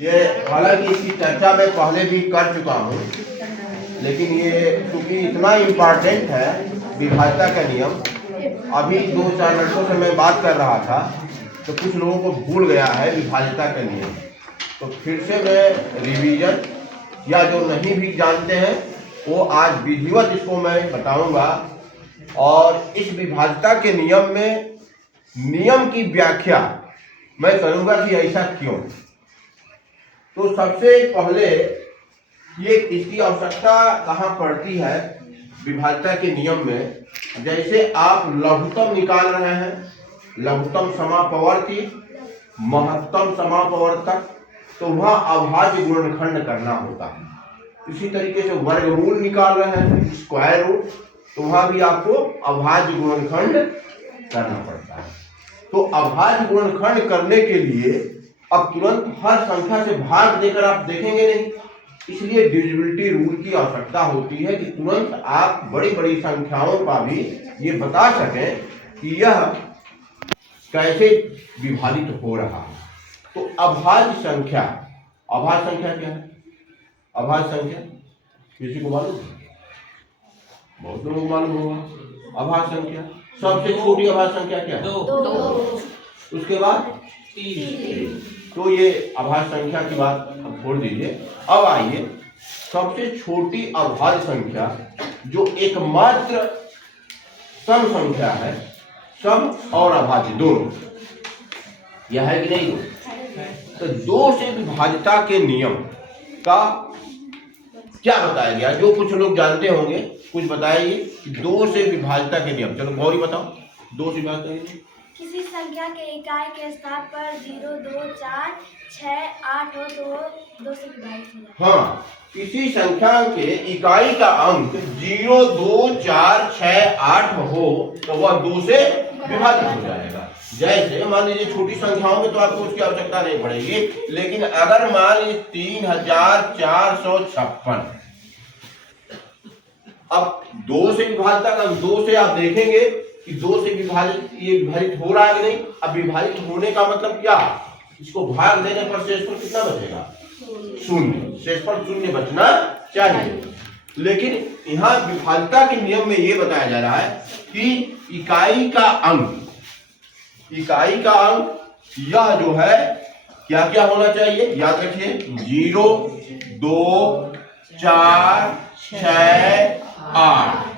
ये हालांकि इसकी चर्चा मैं पहले भी कर चुका हूँ, लेकिन ये क्योंकि इतना इम्पॉर्टेंट है विभाज्यता का नियम, अभी 2-4 मिनटों से मैं बात कर रहा था तो कुछ लोगों को भूल गया है विभाज्यता का नियम। तो फिर से मैं रिवीजन या जो नहीं भी जानते हैं वो आज विधिवत इसको मैं बताऊंगा, और इस विभाज्यता के नियम में नियम की व्याख्या मैं करूंगा कि ऐसा क्यों। तो सबसे पहले ये इसकी आवश्यकता कहाँ पड़ती है विभाज्यता के नियम में। जैसे आप लघुत्तम निकाल रहे हैं, लघुत्तम समापवर्ती महत्तम समापवर्तक, तो वह अभाज्य गुणनखंड करना होता है। इसी तरीके से वर्गमूल निकाल रहे हैं, स्क्वायर रूट, तो वहाँ भी आपको अभाज्य गुणनखंड करना पड़ता है। तो अभाज्य गुणनखंड करने के लिए अब तुरंत हर संख्या से भाग देकर आप देखेंगे नहीं, इसलिए डिविजिबिलिटी रूल की आवश्यकता होती है कि तुरंत आप बड़ी बड़ी संख्याओं का भी ये बता सकें कि यह कैसे विभाजित हो रहा है। तो अभाज्य संख्या, अभाज्य संख्या क्या है? अभाज्य संख्या किसी को मालूम? बहुत लोगों को मालूम होगा। अभाज्य संख्या सबसे छोटी अभाज्य संख्या क्या है? 2। उसके बाद 3। तो ये अभाज्य संख्या की बात अब छोड़ दीजिए। अब आइए सबसे छोटी अभाज्य संख्या जो एकमात्र सम संख्या है, सम और अभाज्य दोनों, यह है कि नहीं? तो 2 से विभाज्यता के नियम का क्या बताया गया? जो कुछ लोग जानते होंगे कुछ बताइए कि 2 से विभाज्यता के नियम। चलो गौरी बताओ 2 से विभाज्यता के नियम। किसी संख्या के इकाई के स्थान पर 0, 2, 4, 6, 8 हो तो वो 2 से विभाजित हो जाएगा। हाँ, किसी संख्या के इकाई का अंक 0, 2, 4, 6, 8 हो तो वह 2 से विभाजित हो जाएगा। जैसे मान लीजिए छोटी संख्याओं में तो आपको उसकी आवश्यकता नहीं पड़ेगी, लेकिन अगर मान लीजिए 3456, अब 2 से विभाज्यता का 2 से आप देखेंगे कि 2 से विभाजित ये विभाजित हो रहा है कि नहीं। अब विभाजित होने का मतलब क्या? इसको भाग देने पर शेषफल कितना बचेगा? 0। शेषफल 0 बचना चाहिए। लेकिन यहाँ विभाज्यता के नियम में ये बताया जा रहा है कि इकाई का अंक यह जो है क्या क्या होना चाहिए, याद रखिए। 0, 2, 4, 6, 8,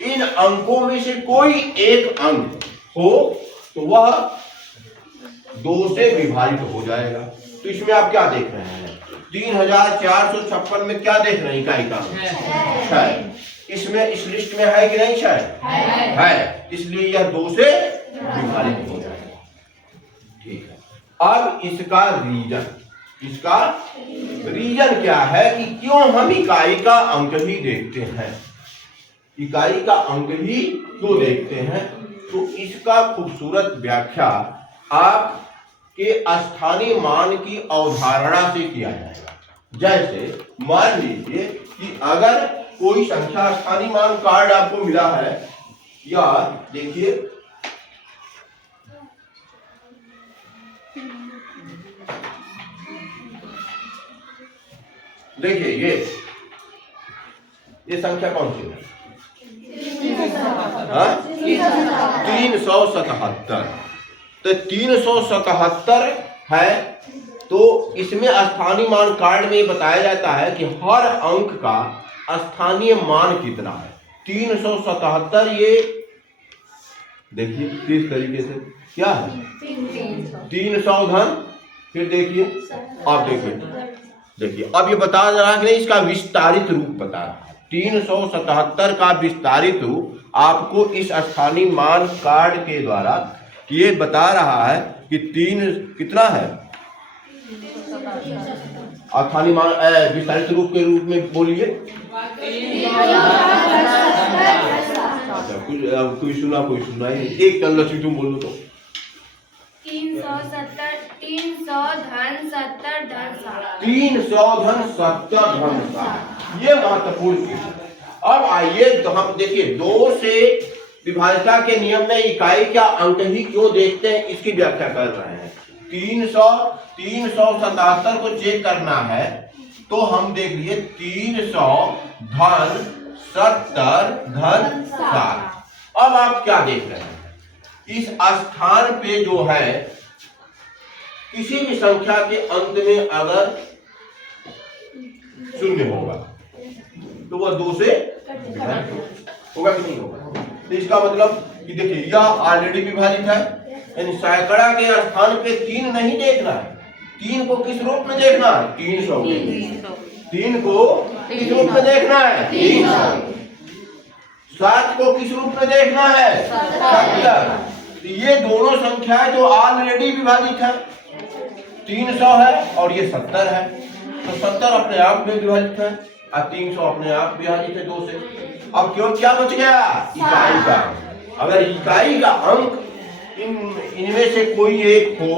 इन अंकों में से कोई एक अंक हो तो वह 2 से विभाजित हो जाएगा। तो इसमें आप क्या देख रहे हैं? 3456 में क्या देख रहे हैं? इकाई का अंक 6। इसमें इस लिस्ट में है कि नहीं? 6 है, इसलिए यह 2 से विभाजित हो जाएगा। ठीक है। अब इसका रीजन क्या है कि क्यों हम इकाई का अंक ही देखते हैं, इकाई का अंक ही क्यों देखते हैं? तो इसका खूबसूरत व्याख्या आपके स्थानीय मान की अवधारणा से किया जाएगा। जैसे मान लीजिए कि अगर कोई संख्या स्थानीय मान कार्ड आपको मिला है, या देखिए ये संख्या कौन सी है? 377। तो 377 है। तो इसमें स्थानीय मान कार्ड में बताया जाता है कि हर अंक का स्थानीय मान कितना है। 377 ये देखिए किस तरीके से क्या है? 300 धन, फिर देखिए अब देखिए अब ये बता रहा है कि नहीं, इसका विस्तारित रूप बता रहा है। 377 का विस्तारित रूप आपको इस स्थानीय मान कार्ड के द्वारा ये बता रहा है कि 3 कितना है स्थानीय मान विस्तारित रूप के रूप में बोलिए। कोई सुना एक लक्ष्मी तुम बोलो तो। 300 धन 70 धन 60। 300 धन 70 धन 60, ये महत्वपूर्ण चीज है। अब आइए तो हम देखिए 2 से विभाज्यता के नियम में इकाई का अंक ही क्यों देखते हैं, इसकी व्याख्या कर रहे हैं। 377 को चेक करना है तो हम देख लिए 300 धन 70 धन 7। अब आप क्या देख रहे हैं, इस स्थान पे जो है किसी भी संख्या के अंत में अगर शून्य होगा तो वह 2 से होगा कि नहीं होगा। तो इसका मतलब कि देखिए यह ऑलरेडी विभाजित है, यानी सैकड़ा के स्थान पे 3 नहीं देखना है। 3 को किस रूप में देखना है, 300 के। 3 को किस रूप में देखना है, 300। 7 को किस रूप में देखना है, 70। तो ये दोनों संख्याएं जो ऑलरेडी विभाजित है, 300 है और ये 70 है। तो 70 अपने आप में विभाजित है और 300 अपने आप विभाजित है 2 से। अब क्यों क्या बच गया, इकाई का। अगर इकाई का अंक इनमें से कोई एक हो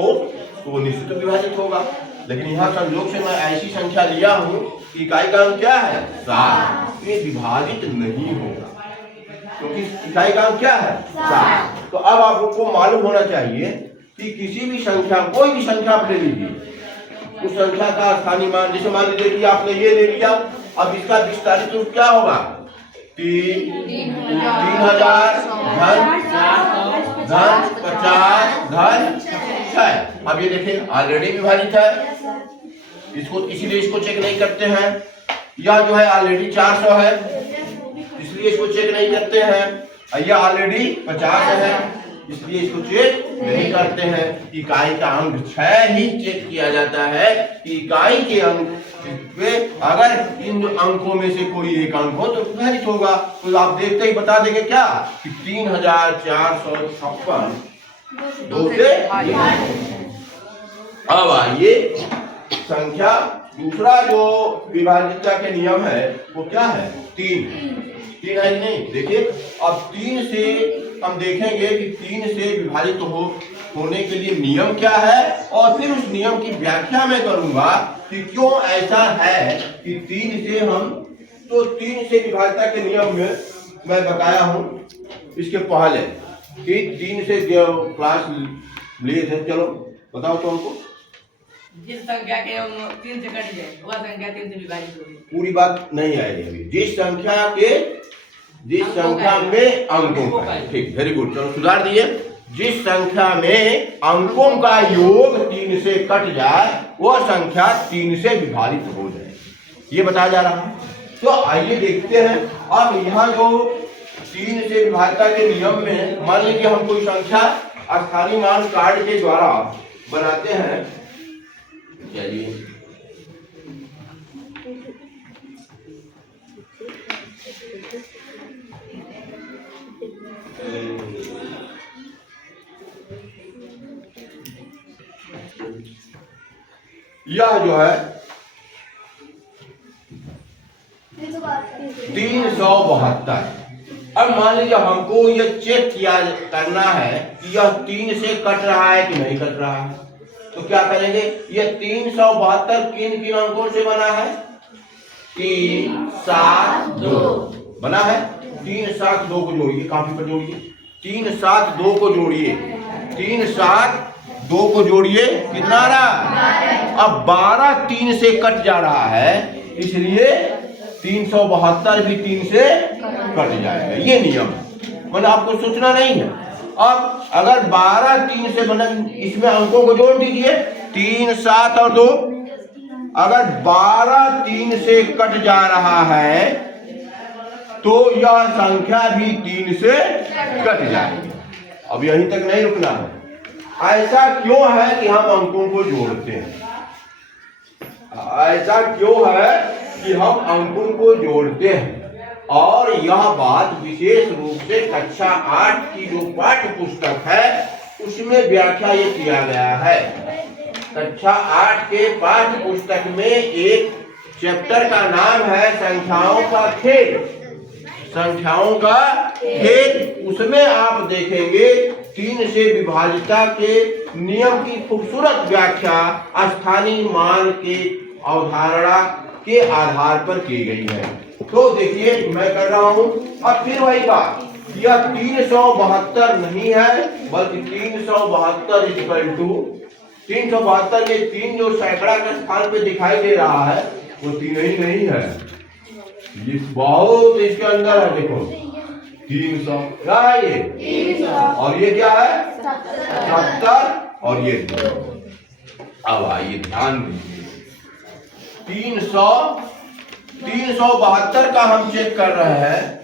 तो वो निश्चित विभाजित होगा, लेकिन यहाँ संयोग से मैं ऐसी संख्या लिया हूँ कि इकाई का अंक क्या है, 7। ये विभाजित नहीं होगा क्योंकि इकाई का अंक क्या है, 7। तो अब आपको मालूम होना चाहिए कि किसी भी संख्या, कोई भी संख्या आप ले लीजिए, उस संख्या का स्थानीय मान, जैसे मान लीजिए कि आपने ये ले लिया, अब इसका विस्तारित रूप क्या होगा, 3000 धन 50 धन 6। अब ये देखिए ऑलरेडी विभाजित है, इसको इसीलिए इसको चेक नहीं करते हैं। यह जो है ऑलरेडी 400 है, इसलिए इसको चेक नहीं करते हैं। यह ऑलरेडी 50 है, इसलिए इसको चेक नहीं करते हैं। इकाई का अंक 6 ही चेक किया जाता है कि इकाई के अंक पे अगर इन अंकों में से कोई एक अंक हो तो विभाजित होगा। तो आप देखते ही बता देंगे क्या कि 3456 2 से। अब आइए संख्या, दूसरा जो विभाज्यता के नियम है वो क्या है, 3 है नहीं। देखिए अब 3 से हम देखेंगे कि 3 से विभाजित होने के लिए नियम क्या है, और फिर उस नियम की व्याख्या मैं करूंगा कि क्यों ऐसा है कि 3 से हम, तो 3 से विभाज्यता के नियम में मैं बताया हूं इसके पहले कि 3 से जो क्लास लिए थे, चलो बताओ तो हमको। जिस संख्या के 3 से कट जाए वह संख्या 3 से विभाजित होगी। पूरी बात नहीं आएगी अभी। जिस संख्या में अंकों का, ठीक, वेरी गुड, चलो सुधार दिए। जिस संख्या में अंकों का योग 3 से कट जाए वह संख्या 3 से विभाजित हो जाए, ये बताया जा रहा है। तो आइए देखते हैं। अब यहाँ जो 3 से विभाज्यता के नियम में मान लीजिए हम कोई संख्या स्थानीय मान कार्ड के द्वारा बनाते हैं। चलिए यह जो है 372। अब मान लीजिए हमको यह चेक किया करना है कि यह 3 से कट रहा है कि नहीं कट रहा है। तो क्या करेंगे, यह 372 किन अंकों से बना है, 3 7 2 बना है। 3 7 2 को जोड़िए, काफी पर जोड़िए, 3 7 2 को जोड़िए, 3 7 2 को जोड़िए, कितना आ रहा, अब 12 3 से कट जा रहा है, इसलिए 372 भी 3 से कट जाएगा। ये नियम मतलब आपको सोचना नहीं है। अब अगर 12 3 से बना, इसमें अंकों को जोड़ दीजिए, 3 7 और 2। अगर 12 3 से कट जा रहा है तो यह संख्या भी 3 से कट जाएगी। अब यहीं तक नहीं रुकना है। ऐसा क्यों है कि हम अंकों को जोड़ते हैं, ऐसा क्यों है कि हम अंकों को जोड़ते हैं, और यह बात विशेष रूप से कक्षा 8 की जो पाठ्य पुस्तक है उसमें व्याख्या ये किया गया है। कक्षा 8 के पाठ्य पुस्तक में एक चैप्टर का नाम है संख्याओं का खेल, संख्याओं का खेल। उसमें आप देखेंगे 3 से विभाज्यता के नियम की खूबसूरत व्याख्या स्थानीय मान के अवधारणा के आधार पर की गई है। तो देखिए मैं कर रहा हूं, अब फिर वही बात, यह 372 नहीं है बल्कि 372 इक्वल टू 372 में 3 जो सैकड़ा के स्थान पे दिखाई दे रहा है वो 3 ही नहीं है, ये बहुत इसके अंदर है। देखो 300 क्या है ये 300 और ये क्या है 70 और ये 2। अब आइए ध्यान दीजिए 372 का हम चेक कर रहे हैं।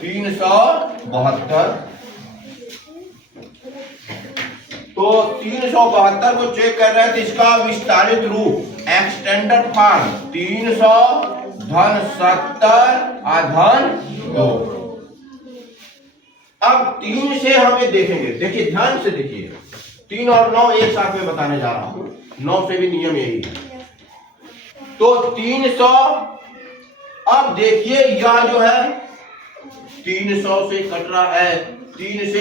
372 तो 372 को चेक कर रहे हैं तो इसका विस्तारित रूप एक्सटेंडेड फॉर्म 300 धन 70 धन 2। अब 3 से हमें देखेंगे, देखिए ध्यान से देखिए 3 और 9 एक साथ में बताने जा रहा हूं, 9 से भी नियम यही है। तो 300 अब देखिए यह जो है 300 से कट रहा है 3 से,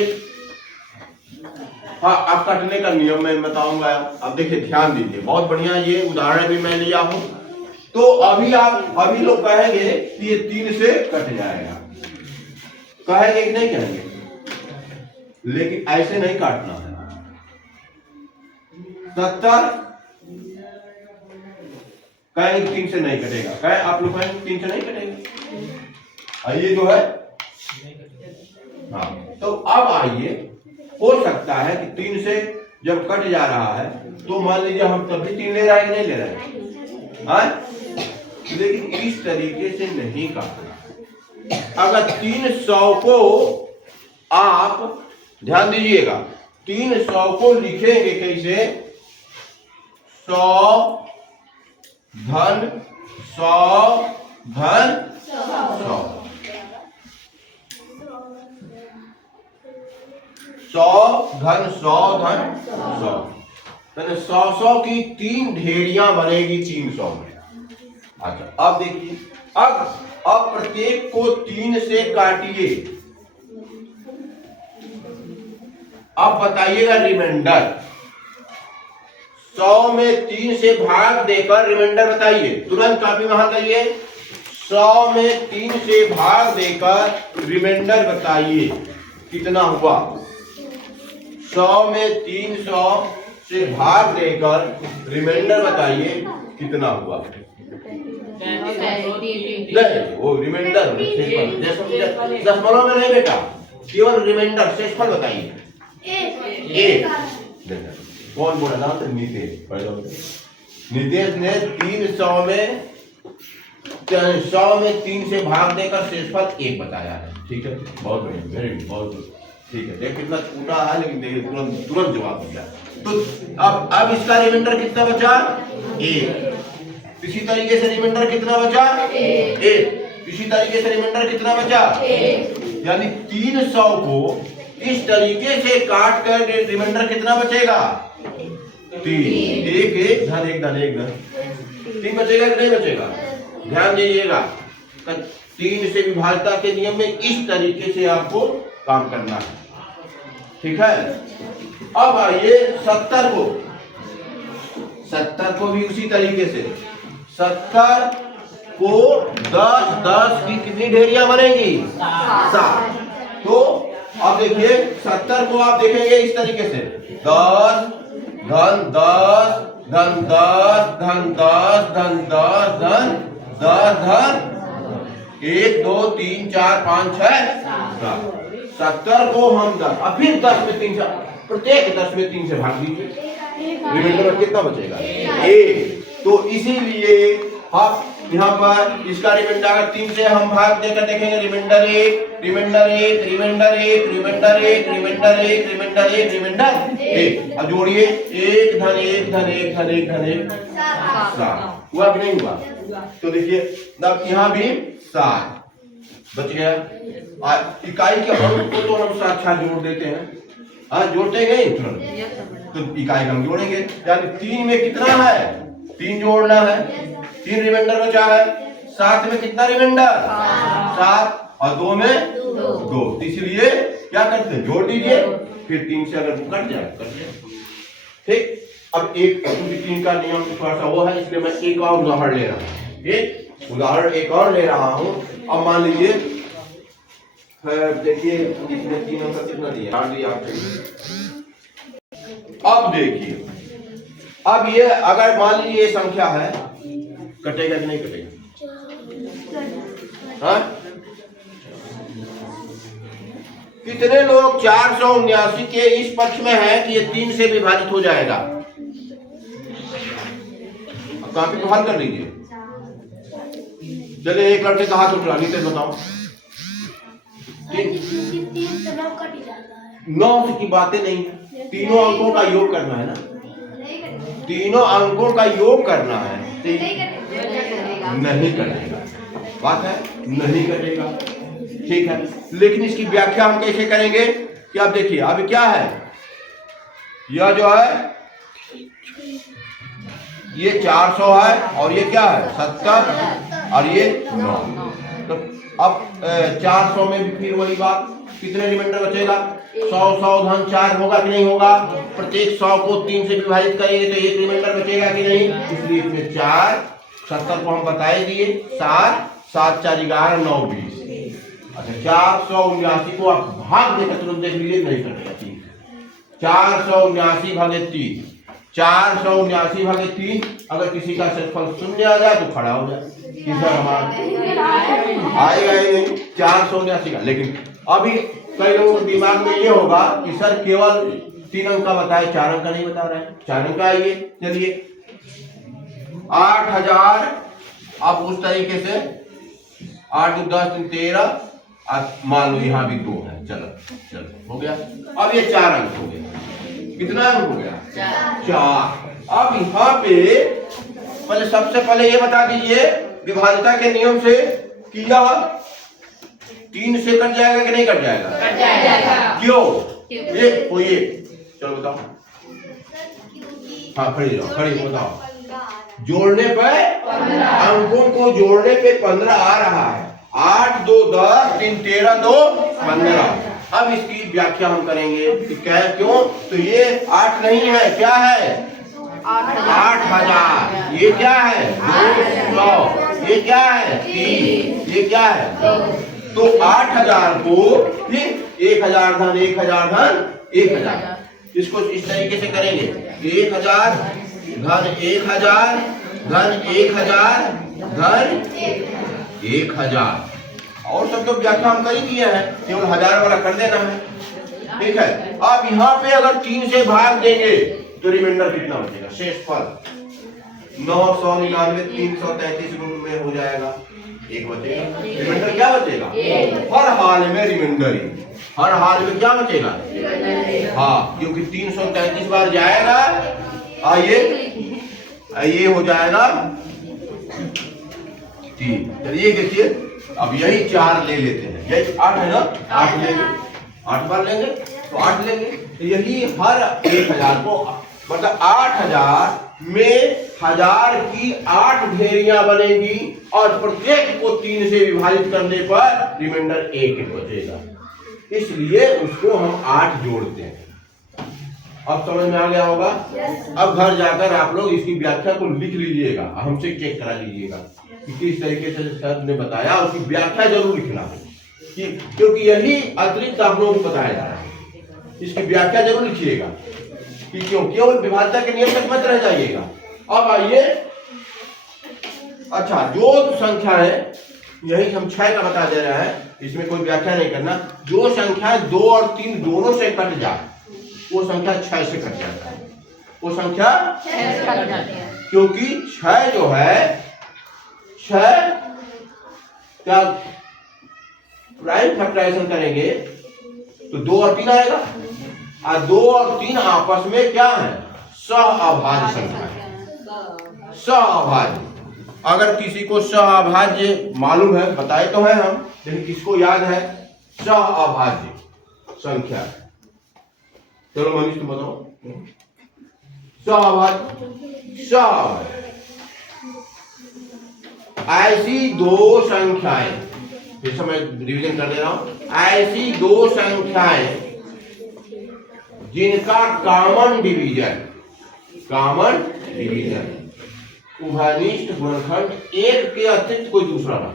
हाँ अब कटने का नियम मैं बताऊंगा। अब देखिए ध्यान दीजिए, बहुत बढ़िया ये उदाहरण भी मैं लिया हूं। तो अभी लोग कहेंगे कि ये 3 से कट जाएगा, कहेंगे कि नहीं कहेंगे, लेकिन ऐसे नहीं काटना है। 70 कहेंगे 3 से नहीं कटेगा, कहे आप लोग कहेंगे 3 से नहीं कटेगा, ये जो है हाँ। तो अब आइए हो सकता है कि 3 से जब कट जा रहा है तो मान लीजिए हम तब भी 3 ले रहे हैं कि नहीं ले रहे हैं, हाँ? लेकिन इस तरीके से नहीं काटना। अगर 300 को आप ध्यान दीजिएगा 300 को लिखेंगे कैसे 100 धन 100 धन 100 धन 100 धन 100 100 की 3 ढेरियां बनेगी 300 में। अच्छा अब देखिए अब प्रत्येक को 3 से काटिए। अब बताइएगा रिमाइंडर 100 में 3 से भाग देकर रिमाइंडर बताइए, तुरंत कॉपी में हाथ लगाइए। 100 में 3 से भाग देकर रिमाइंडर बताइए कितना हुआ। 100 में 300 से भाग देकर रिमाइंडर बताइए कितना हुआ। नहीं वो रिमाइंडर दशमलव में नहीं बेटा, केवल रिमाइंडर शेषफल बताइए। एक कौन बोला नाम था? नितेश ने 300 में 100 में 3 से भाग देकर शेषफल 1 बताया है। ठीक है बहुत बढ़िया, वेरी गुड, बहुत गुड। ठीक है देख कितना छोटा है लेकिन देखिए तुरंत जवाब दिया। तो अब इसका रिमाइंडर कितना बचा 1। इसी तरीके से रिमाइंडर कितना बचा 1। इसी तरीके से रिमाइंडर कितना बचा 1। यानी 300 को इस तरीके से काट कर रिमाइंडर कितना बचेगा 3। 1 धन 1 धन 1 धन 3 बचेगा कि नहीं बचेगा? ध्यान दीजिएगा 3 से विभाज्यता के नियम में इस तरीके से आपको काम करना है। ठीक है अब आइए 70 को भी उसी तरीके से 70 को 10 की कितनी ढेरियां बनेगी 7। तो अब देखिए 70 को आप देखेंगे इस तरीके से 10 धन 10 धन 10 धन 10 धन 10 धन 10 धन 1 2 3 4 5 6 7। 70 को हम 10 और फिर 10 में 3 से प्रत्येक 10 में 3 से भाग दीजिए, रिमाइंडर में कितना बचेगा 1। तो इसीलिए आप यहाँ पर इसका रिमाइंडर अगर 3 से हम भाग देकर देखेंगे reminder 1 reminder 1 reminder 1 reminder 1 reminder 1 reminder 1 reminder 1 अब जोड़िए 1 धन 1 धन 1 धन 1 धन 1 7 हुआ कि नहीं हुआ? तो देखिए अब यहाँ भी 7 बच गया। इकाई के अंक को तो हम साक्षात जोड़ देते हैं, हाँ जोड़ते गए तुरंत तो इकाई हम जोड़ेंगे। यानी 3 में कितना है 3 जोड़ना है, 3 रिमाइंडर बचा है। 7 में कितना रिमाइंडर 7 और 2 में 2 इसलिए क्या करते हैं जोड़ दीजिए, फिर 3 से अगर कट जाए। ठीक अब एक 3 का नियम थोड़ा सा वो है इसलिए मैं एक और उदाहरण ले रहा हूँ। एक उदाहरण एक और ले रहा हूँ। अब मान लीजिए देखिए इसमें 3 का कितना दिया 8 दिया। अब देखिए अब ये अगर मान लीजिए ये संख्या है, कटेगा कि नहीं कटेगा? हाँ? कितने लोग 479 के इस पक्ष में है कि ये 3 से विभाजित हो जाएगा? काफी तो हल कर लीजिए। चलिए एक लड़के का हाथ उठा, नीचे बताओ। 9 की बातें नहीं है, तीनों अंकों का योग करना है ना, तीनों अंकों का योग करना है। नहीं करेगा, बात है नहीं करेगा, ठीक है। लेकिन इसकी व्याख्या हम कैसे करेंगे कि आप देखिए अभी क्या है, यह जो है ये 400 है और ये क्या है 70 और ये 9। तो अब 400 में भी फिर वही बात, कितने रिमाइंडर बचेगा? 100 धन 4 होगा कि नहीं होगा? प्रत्येक 100 को 3 से विभाजित करेंगे तो एक रिमाइंडर बचेगा कि नहीं? इसलिए इसमें 4, 70 को हम बताए दिए, 7, 7 4 11 9 20। अच्छा 479 को आप भाग देकर तुरंत देख लीजिए, नहीं कटेगा। ठीक, 479 भागे 3, 479 भागे 3। अगर किसी का क्षेत्रफल 0 आ जाए तो खड़ा हो जाए, किसका हमारा आएगा ही नहीं 479 का। लेकिन अभी कई लोगों के दिमाग में ये होगा कि सर केवल 3 अंक का बताए, 4 अंक का नहीं बता रहे हैं। 4 अंक का आइए, चलिए 8000। आप उस तरीके से 8 2 10 3 13, मान लो यहाँ भी 2 है, चलो चलो हो गया। अब ये 4 अंक हो गया, कितना अंक हो गया? 4। अब यहाँ पे पहले सबसे पहले ये बता दीजिए विभाज्यता के नियम से कि यह 3 से कट जाएगा कि नहीं कट जाएगा? कट जाएगा। क्यों? ये चलो बताओ। हाँ खड़ी जाओ, खड़ी बताओ। जोड़ने पे अंकों को जोड़ने पे 15 आ रहा है। 8 2 10 3 13 2 15। अब इसकी व्याख्या हम करेंगे कि क्या, क्यों? तो ये 8 नहीं है, क्या है? 8000। ये क्या है? 200। ये क्या है? 3। ये क्या है? तो 8000 को फिर 1000 धन 1000 धन 1000। इसको इस तरीके से करेंगे, 1000 धन 1000 धन 1000 धन 1000। और सब तो व्याख्या हम कर ही दिए हैं, केवल 1000 वाला कर देना है, ठीक है। अब यहाँ पे अगर 3 से भाग देंगे तो रिमाइंडर कितना बचेगा? शेषफल 999 333 गुण में हो जाएगा, एक बचेगा। रिमाइंडर क्या बचेगा? हर हाल में रिमाइंडर ही, हर हाल में क्या बचेगा? हाँ, क्योंकि 333 बार जाएगा, ये हो जाएगा 3। चलिए देखिए, अब यही 4 ले लेते हैं, यही 8 है ना, 8 लेंगे, 8 बार लेंगे तो 8 लेंगे। तो यही हर 1000 को, मतलब 8000 में 1000 की 8 ढेरियां बनेंगी और प्रत्येक को 3 से विभाजित करने पर रिमाइंडर 1 बचेगा। इसलिए उसको हम 8 जोड़ते हैं। अब समझ में आ गया होगा? अब घर जाकर आप लोग इसकी व्याख्या को लिख लीजिएगा, हमसे चेक करा लीजिएगा कि किस तरीके से सर ने बताया, उसकी व्याख्या जरूर लिखना है क्योंकि यही अतिरिक्त आप लोगों को बताया जा रहा है। इसकी व्याख्या जरूर लिखिएगा कि क्यों विभाज्यता के नियम तक मत रह जाइएगा। अब आइए, अच्छा जो संख्या है यही हम 6 का बता दे रहे हैं, इसमें कोई व्याख्या नहीं करना। जो संख्या 2 और 3 दोनों से कट जाए वो संख्या 6 से कट जाता है, वो संख्या 6 से कट जाती है। क्योंकि 6 जो है, 6 क्या प्राइम फैक्टराइजेशन करेंगे तो 2 और 3 आएगा, और 2 और 3 आपस में क्या है? सहअभाज्य संख्या है, सहअभाज्य। अगर किसी को सहअभाज्य मालूम है, बताए तो है हम, लेकिन किसको याद है? सहअभाज्य संख्या। चलो मनीष तुम बताओ। सहअभाज्य ऐसी 2 संख्याएं, फिर से मैं रिवीजन कर दे रहा हूं, ऐसी 2 संख्याएं जिनका कॉमन डिवीजन उभयनिष्ठ गुणनखंड 1 के अतिरिक्त कोई दूसरा ना।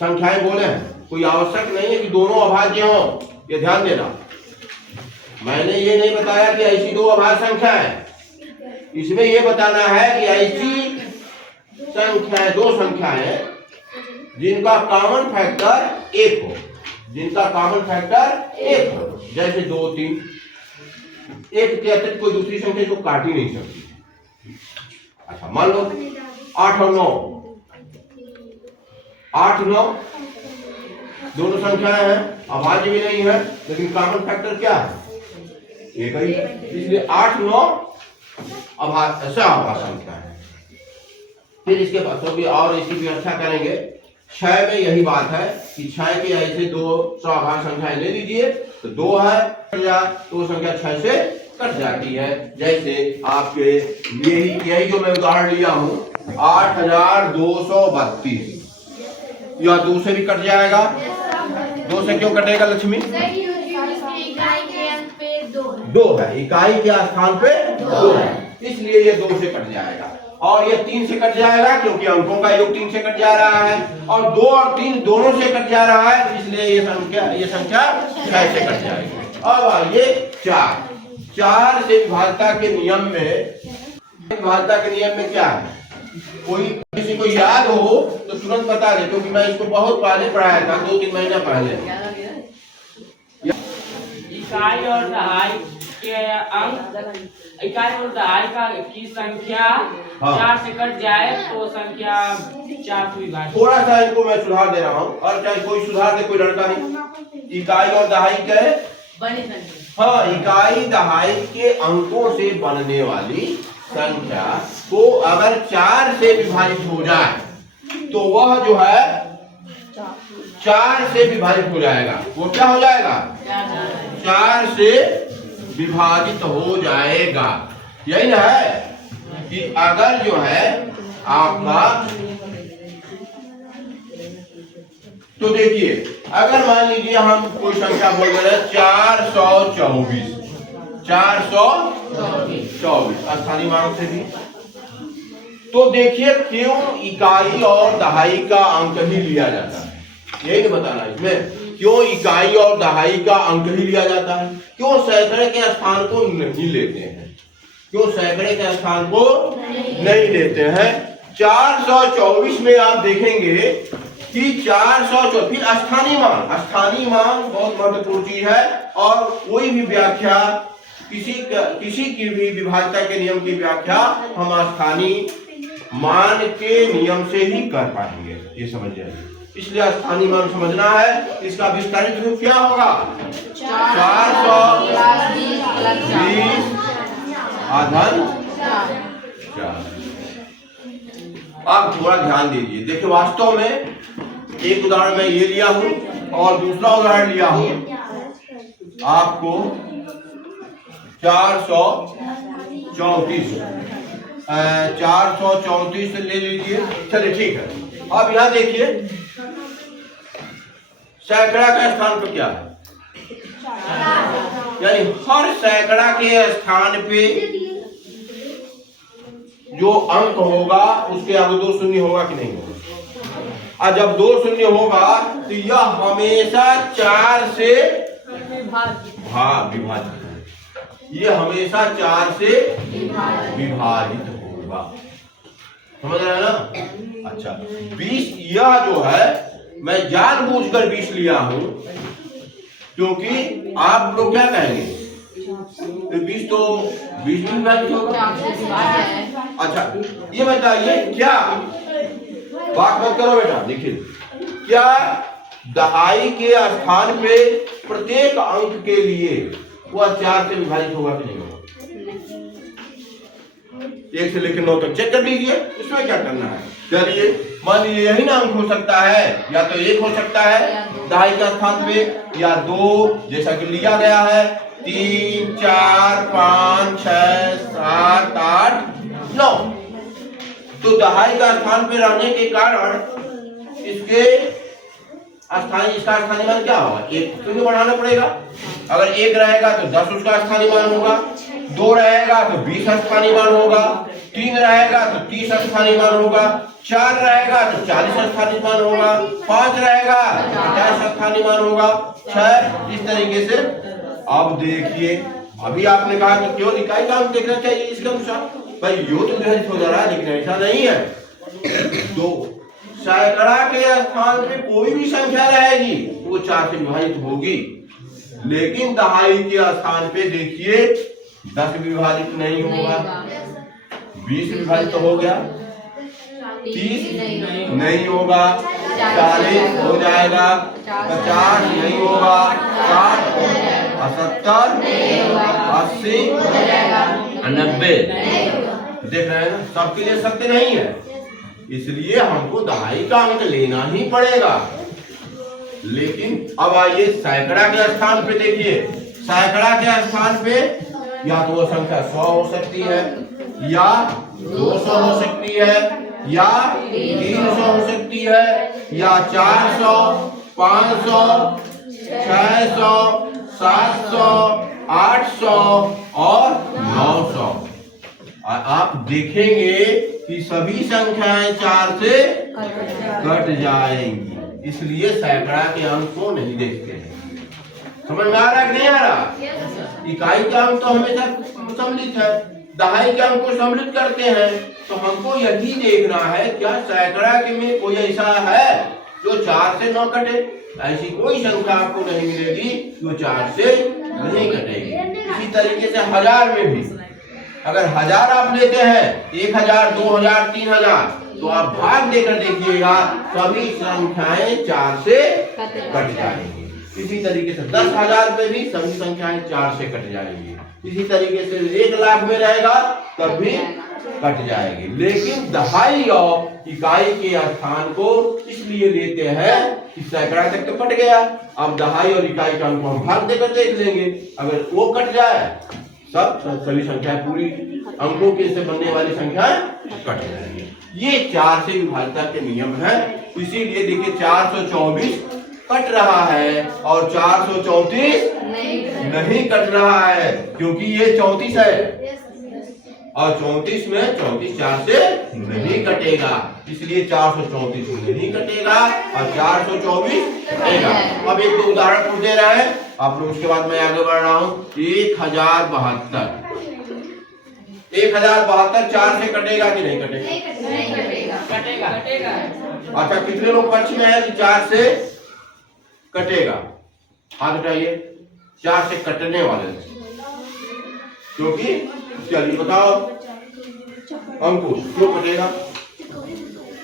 संख्याएं बोले हैं, कोई आवश्यक नहीं है कि दोनों अभाज्य हो, ये ध्यान देना। मैंने ये नहीं बताया कि ऐसी 2 अभाज्य संख्या है, इसमें ये बताना है कि ऐसी संख्याएं, दो संख्याएं जिनका कॉमन फैक्टर 1 हो, जिनका कॉमन फैक्टर 1 हो, जैसे 2, 3। 1 के अतिरिक्त कोई दूसरी संख्या को काट ही नहीं सकती। अच्छा, मान लो 8 और 9, 8, 9 दोनों संख्याएं हैं, अभाज्य भी नहीं है, लेकिन कॉमन फैक्टर क्या है? 1 ही है। इसलिए 8, 9 अभाज्य संख्या है। फिर इसके बाद तो भी और इसकी व्याख्या करेंगे। 6 में यही बात है कि 6 के ऐसे दो अभाज्य संख्याएं ले लीजिए, तो 2 है तो संख्या 6 से कट जाती है। जैसे आपके यही जो मैं उदाहरण लिया हूं 8232, यह 2 से भी कट जाएगा। 2 से क्यों कटेगा लक्ष्मी? इकाई के अंक पे 2 है, इकाई के स्थान पे 2 है, इसलिए ये 2 से कट जाएगा। और ये 3 से कट जाएगा क्योंकि अंकों का योग 3 से कट जा रहा है, और 2 और 3 दोनों से कट जा रहा है, इसलिए ये संख्या 6 से कट जाएगी। अब आइए 4 से विभाज्यता के नियम में, विभाज्यता के नियम में क्या है? कोई किसी को याद हो तो तुरंत बता दे, क्योंकि मैं इसको बहुत पहले पढ़ाया था, 2-3 महीना पहले। इकाई और दहाई के अंक, इकाई और दहाई की संख्या 4 से कट जाए तो संख्या 4 से विभाजित। थोड़ा सा इनको मैं सुधार दे रहा हूँ, और चाहे कोई सुधार दे, कोई लड़का नहीं। इकाई और दहाई क्या है? बनी संख्या। हाँ, इकाई दहाई के अंकों से बनने वाली संख्या को अगर 4 से विभाजित हो जाए तो वह जो है 4 से विभाजित हो जाएगा। वो क्या हो जाएगा? 4 से विभाजित हो जाएगा। यही ना है कि अगर जो है आपका, तो देखिए अगर मान लीजिए हम कोई संख्या बोल रहे हैं 424, 424 स्थानीय मानों से भी, तो देखिए क्यों इकाई और दहाई का अंक ही लिया जाता है? यही तो बताना इसमें, क्यों इकाई और दहाई का अंक ही लिया जाता है? क्यों सैकड़े के स्थान को नहीं लेते हैं? क्यों सैकड़े के स्थान को नहीं लेते हैं? 424 में आप देखेंगे कि 424, फिर स्थानीय मान बहुत महत्वपूर्ण चीज है। और कोई भी व्याख्या, किसी की भी विभाज्यता के नियम की व्याख्या हम स्थानीय मान के नियम से ही कर पाएंगे, ये समझ जाइए। इसलिए स्थानीय मान समझना है। इसका विस्तारित रूप क्या होगा? 420 आधन 4। आप थोड़ा ध्यान दीजिए। देखिए वास्तव में एक उदाहरण मैं ये लिया हूं और दूसरा उदाहरण लिया हूं आपको 434 434 ले लीजिए। चलिए ठीक है। अब यहां देखिए सैकड़ा का स्थान पर क्या है? यानी हर सैकड़ा के स्थान पे जो अंक होगा उसके आगे 2 शून्य होगा कि नहीं होगा? और जब 2 शून्य होगा तो यह हमेशा 4 से विभाजित, ये हमेशा 4 से विभाजित होगा। समझ रहे हैं ना? अच्छा, 20 यह जो है मैं जानबूझकर 20 लिया हूं क्योंकि आप लोग क्या कहेंगे? तो 20 तो 20 भी विभाजित होगा। अच्छा, ये बताइए क्या, बात मत करो बेटा, देखिए क्या दहाई के स्थान पे प्रत्येक अंक के लिए वह 4 से विभाजित होगा कि नहीं होगा? 1 से लेकर 9 तक चेक कर लीजिए, इसमें क्या करना है। चलिए मान लीजिए यही ना अंक हो सकता है, या तो 1 हो सकता है दहाई के स्थान पे, या 2 जैसा कि लिया गया है, 3, 4, 5, 6, 7, 8, 9। तो दहाई का स्थान पे रहने के कारण इसका स्थानीय मान क्या होगा? 1 शून्य बढ़ाना पड़ेगा। अगर 1 रहेगा तो 10 उसका स्थानीय मान होगा, 2 रहेगा तो 20 स्थानीय मान होगा, 3 रहेगा तो 30 स्थानीय मान होगा, 4 रहेगा तो 40 स्थानीय मान होगा, 5 रहेगा तो 50 स्थानीय मान होगा, 6 इस तरीके से। अब देखिए, अभी आपने कहा तो केवल इकाई का अंक देखना चाहिए इसके अनुसार। भाई यो तो विभाजित हो जा रहा है, लेकिन ऐसा नहीं है। 2 सैकड़ा के स्थान पे कोई भी संख्या रहेगी वो 4 से विभाजित होगी, लेकिन दहाई के स्थान पे देखिए 10 विभाजित नहीं होगा, 20 विभाजित हो गया, 30 नहीं होगा, 40 हो जाएगा, 50 नहीं होगा, 60, 70, 80, 90। देख रहे हैं ना, सबके लिए सत्य नहीं है, इसलिए हमको दहाई का अंक लेना ही पड़ेगा। लेकिन अब आइए सैकड़ा के स्थान पे देखिए, सैकड़ा के स्थान पे या तो वो संख्या 100 हो सकती है, या 200 हो सकती है, या 300 हो सकती है, या 400, 500, 600, 700, 800 और 900। आप देखेंगे कि सभी संख्याएं 4 से कट जाएंगी, इसलिए सैकड़ा के अंक को नहीं देखते हैं। समझ में आ रहा है कि नहीं आ रहा? इकाई का अंक तो हमेशा सम्मिलित है, दहाई के अंक को सम्मिलित करते हैं, तो हमको यही देखना है क्या सैकड़ा के में कोई ऐसा है जो 4 से न कटे। ऐसी कोई संख्या आपको नहीं मिलेगी जो 4 से नहीं कटेगी। इसी तरीके से 1000 में भी अगर 1000 आप लेते हैं, 1000, 2000, 3000, तो आप भाग देकर देखिएगा सभी संख्याएं 4 से कट जाएंगी। इसी तरीके से 10,000 पे भी सभी संख्याएं 4 से कट जाएंगी। इसी तरीके से 1 लाख में रहेगा तब भी कट जाएगी। लेकिन दहाई और इकाई के स्थान को इसलिए लेते हैं कि सैकड़ा तक तो कट गया, अब दहाई और इकाई का अंक हम भाग देकर देख लेंगे, अगर वो कट जाए सभी संख्याएं पूरी अंकों के से बनने वाली संख्याएं कट जाएंगी। ये 4 से विभाज्यता के नियम है। इसीलिए देखिए 424 कट रहा है और 434 नहीं कट रहा है, क्योंकि ये 34 है और 34 में 34 4 से नहीं कटेगा, इसलिए 434 नहीं कटेगा और 424 कटेगा। अब एक दो उदाहरण पूछ दे रहा है आप लोग, उसके बाद मैं आगे बढ़ रहा हूँ। 1072 4 से कटेगा कि नहीं कटेगा? नहीं कटेगा। कटेगा। अच्छा, कितने लोग पक्ष में है कि 4 से कटेगा? हाथ उठाइए। 4 से कटने वाले, क्योंकि चलिए बताओ अंकुश क्यों कटेगा?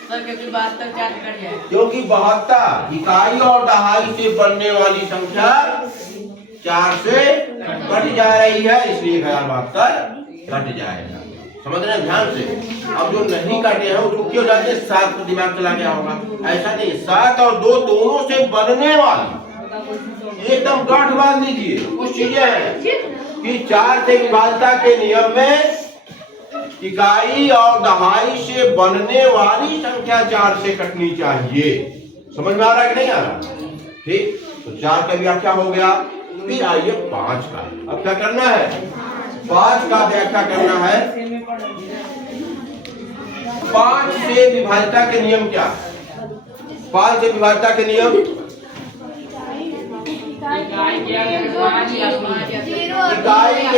क्योंकि 72 4 कट जाए, क्योंकि 72 इकाई और दहाई से बनने वाली संख्या 4 से कट जा रही है, इसलिए 1072 कट जाएगा। समझ रहे हैं ध्यान से। अब जो नहीं काटे हैं उसको क्यों जाते हैं? 7 को दिमाग चला गया होगा, ऐसा नहीं। 7 और 2 दोनों से बनने वाली एकदम गांठ बांध लीजिए। कुछ चीजें हैं कि 4 से विभाज्यता के नियम में इकाई और दहाई से बनने वाली संख्या 4 से कटनी चाहिए। समझ में आ रहा है कि नहीं आ रहा? ठीक, तो 4 का व्याख्या हो गया। फिर आइए 5 का। अब क्या करना है? 5 का व्याख्या करना है। 5 से विभाज्यता के नियम क्या? 5 से विभाज्यता के नियम इकाई के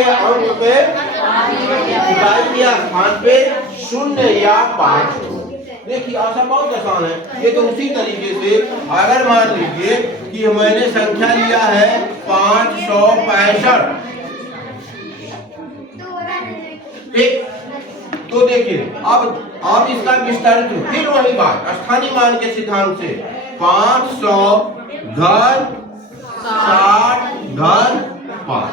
अंक पे इकाई के स्थान पे 0 या 5 हो। देखिए ऐसा बहुत आसान है। ये तो उसी तरीके से अगर मान लीजिए कि मैंने संख्या लिया है 565, ठीक, तो देखिए अब इसका विस्तारित फिर वही बात स्थानीय मान के सिद्धांत से 500 धन 60 धन 5,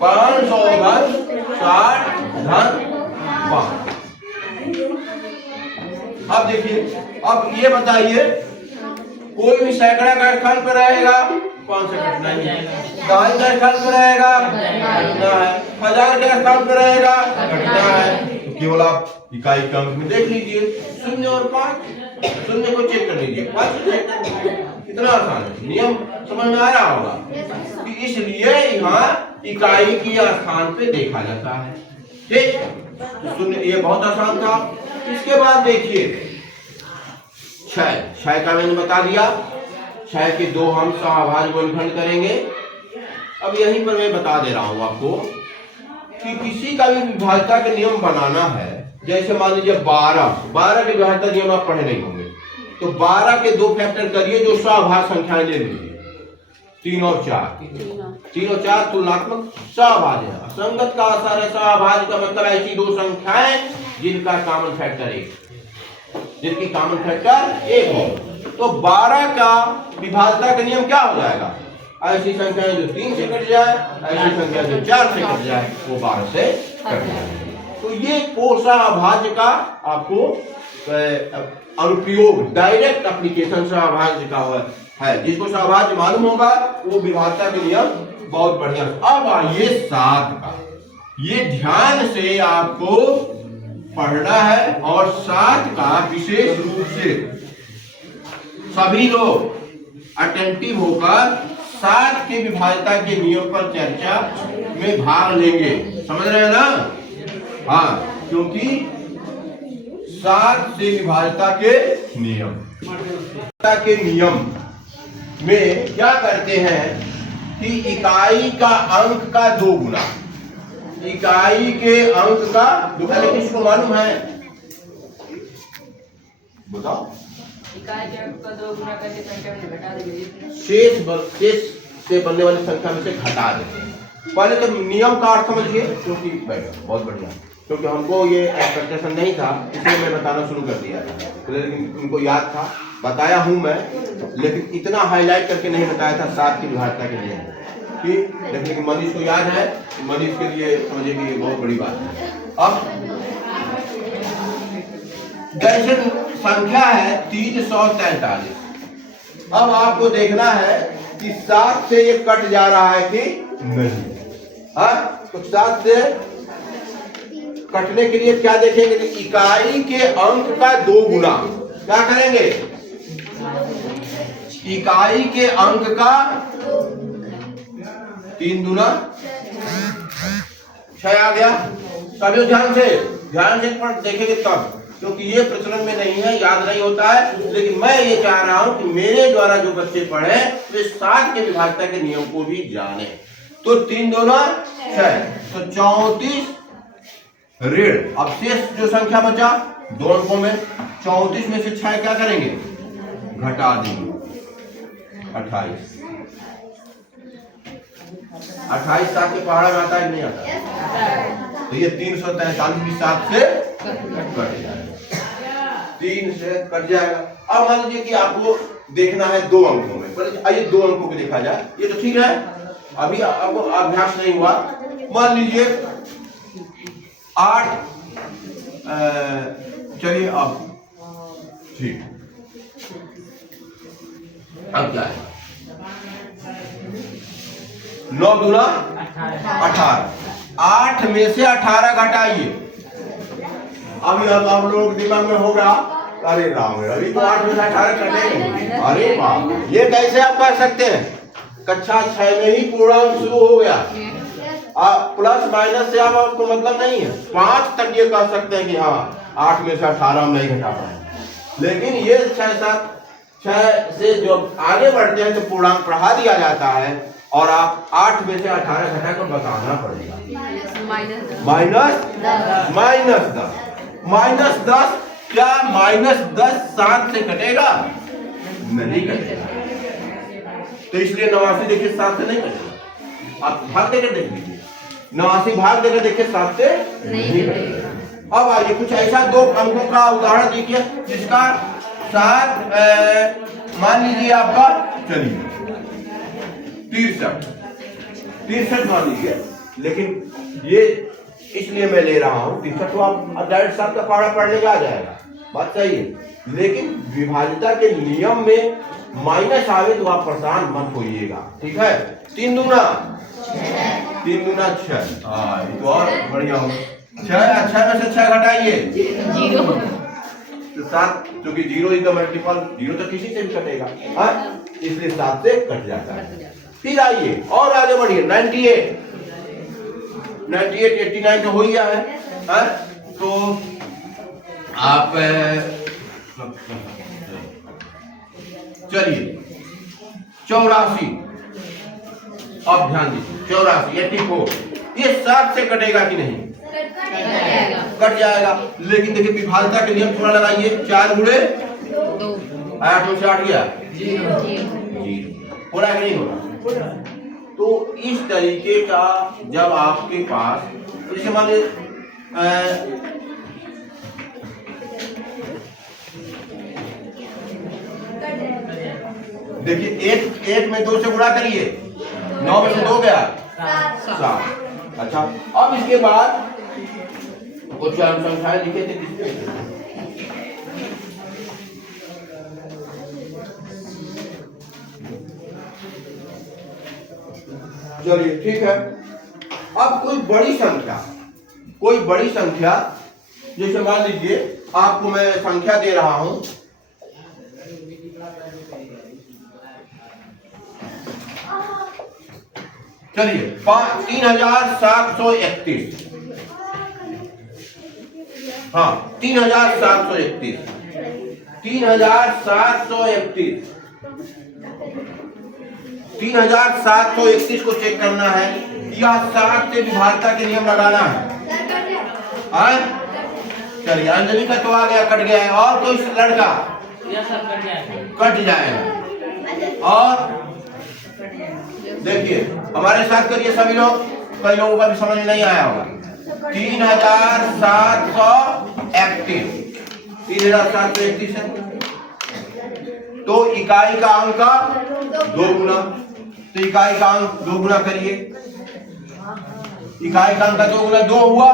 500 धन 60 धन 5। अब देखिए, अब ये बताइए कोई भी सैकड़ा का स्थान पर रहेगा 5 से कटना ही है, दहाई का स्थान पर रहेगा कटना है, 1000 के स्थान पर रहेगा कटना है। तो केवल आप इकाई के अंक में देख लीजिए 0 और 5, 0 को चेक कर लीजिए, 5 को चेक कर लीजिए। कितना आसान है, नियम समझ में आ रहा होगा कि इसलिए यहाँ इकाई की स्थान पे देखा जाता है। ठीक, तो सुनिए ये बहुत आसान था। इसके बाद देखिए 6 का मैंने बता दिया। 6 के 2 हम सहभाज्य गुणनखंड करेंगे। अब यहीं पर मैं बता दे रहा हूं आपको कि किसी का भी विभाज्यता के नियम बनाना है, जैसे मान लीजिए 12 के विभाज्यता नियम आप पढ़े नहीं होंगे, तो 12 के 2 फैक्टर करिए जो सभाज्य संख्याएं ले लीजिए, 3 और 4 तुलनात्मक सभाज्य है। संगत का असर है, सभाज्य का मतलब ऐसी दो संख्याएं जिनका कॉमन फैक्टर 1, जिनकी कॉमन फैक्टर 1 हो। तो 12 का विभाज्यता का नियम क्या हो जाएगा? ऐसी संख्याएं जो 3 से कट जाए, ऐसी संख्या जो 4 से कट जाए, वो 12 से कट जाए। तो ये सभाज्य का आपको अनुप्रयोग, डायरेक्ट एप्लीकेशन सभाज्य का है। जिसको सभाज्य मालूम होगा वो विभाज्यता के नियम बहुत बढ़िया। अब आइए 7 का, ये ध्यान से आपको पढ़ना है और 7 का विशेष रूप से सभी लोग अटेंटिव होकर 7 के विभाज्यता के नियम पर चर्चा में भाग लेंगे। समझ रहे हैं ना? हाँ, क्योंकि 7 से विभाज्यता के नियम में क्या करते हैं कि इकाई का अंक का 2 गुना, इकाई के अंक का 2 गुना। किसको मालूम है? बताओ। इकाई के अंक का 2 गुना करके संख्या में घटा देंगे, शेष से बनने वाली संख्या में से घटा देंगे। पहले तो नियम का अर्थ समझिए, क्योंकि बहुत बढ़िया, क्योंकि हमको ये एक्सपेक्टेशन नहीं था, इसलिए मैं बताना शुरू कर दिया था। लेकिन उनको याद था, बताया हूं मैं, लेकिन इतना हाईलाइट करके नहीं बताया था 7 की विभाज्यता के लिए, ठीक। लेकिन मनीष को याद है, मनीष के लिए समझिए कि ये बहुत बड़ी बात है। अब जैसे संख्या है 343, अब आपको देखना है कि 7 से ये कट जा रहा है कि नहीं। तो 7 से कटने के लिए क्या देखेंगे? इकाई के अंक का 2 गुना। क्या करेंगे? इकाई के अंक का 3 दूना 6 आ गया। सभी ध्यान से देखेंगे तब, क्योंकि ये प्रचलन में नहीं है, याद नहीं होता है। लेकिन मैं ये चाह रहा हूं कि मेरे द्वारा जो बच्चे पढ़े वे 7 के विभाज्यता के नियम को भी जाने। तो 3 दूना 6, तो 34 ऋण। अब शेष जो संख्या बचा 2 अंकों में, 34 में से 6 क्या करेंगे? घटा देंगे। 28 7 के पहाड़ा में आता है नहीं आता? तो ये 343 भी 7 से कट जाएगा, 3 से कट जाएगा। अब मान लीजिए कि आपको देखना है 2 अंकों में, आइए 2 अंकों को देखा जाए। ये तो ठीक है, अभी आपको अभ्यास नहीं हुआ। मान लीजिए 8, चलिए अब ठीक, अब क्या है? 9 दूना 18, 8 में से 18 घटाइए। अभी अब आप लोगों के दिमाग में होगा, अरे राम, अभी तो 8 में से 18 कटेंगे। अरे बाप, ये कैसे आप कर सकते हैं? कक्षा 6 में ही पूर्णांक शुरू हो गया। प्लस माइनस से आपको मतलब नहीं है, 5 तक ये कह सकते हैं कि हाँ 8 में से 18 हम नहीं घटा पाए। लेकिन ये 6 से जो आगे बढ़ते हैं तो पूर्णांक बढ़ा दिया जाता है, और आप 8 में से 18 घटाकर बताना पड़ेगा। माइनस 10। क्या -10 7 से कटेगा? नहीं कटेगा। तो इसलिए 89 देखिए 7 से नहीं कटेगा। आप भाग देकर देख लीजिए, 89 भाग देकर देखिए 7 से नहीं कटेगा। अब आइए कुछ ऐसा 2 अंकों का उदाहरण देखिए जिसका 7 मान लीजिए आपका, चलिए 63 मान लीजिए। लेकिन ये इसलिए मैं ले रहा हूं 63, तो आप डायरेक्ट 7 का पहाड़ा पढ़ने का आ जाएगा, बात सही है। लेकिन विभाज्यता के नियम में माइनस आवे तो आप परेशान मत होइएगा, ठीक है। 3 दूना 6, हाँ ये तो और बढ़िया हो। 6 में से 6 घटाइए, 0। तो 7, क्योंकि 0 इज द मल्टीपल, 0 तो किसी से भी कटेगा, हाँ, इसलिए 7 से कट जाता है। फिर आइए और आगे बढ़िए, 98 89 तो हो ही गया है, हाँ? तो आप चलिए 84, अब ध्यान दीजिए 84, ये ठीक हो। ये 7 से कटेगा कि नहीं? कट जाएगा। लेकिन देखिए विभाज्यता के नियम थोड़ा लगाइए। 4 गुणे 8 में से 8 गया 0। हो रहा है कि नहीं हो रहा? तो इस तरीके का जब आपके पास जैसे मान लीजिए देखिए 1 में 2 से गुणा करिए, 9 में से 2 गया 7। अच्छा, अब इसके बाद कुछ संख्याएं लिखे थे किसपे? चलिए ठीक है। अब कोई बड़ी संख्या जैसे मान लीजिए आपको मैं संख्या दे रहा हूं, चलिए 3731। हाँ 3731 3731 को चेक करना है या 7 से विभाज्यता के नियम लगाना है। चलिए अंजलि का तो आ गया, कट गया है। और कोई लड़का कट जाएगा। और देखिए हमारे साथ करिए सभी लोग, कई लोगों का भी समझ में नहीं आया होगा। 3731 है तो इकाई का अंक का 2 गुना, तो इकाई का अंक 2 गुना करिए। इकाई का अंक का 2 गुना 2 हुआ।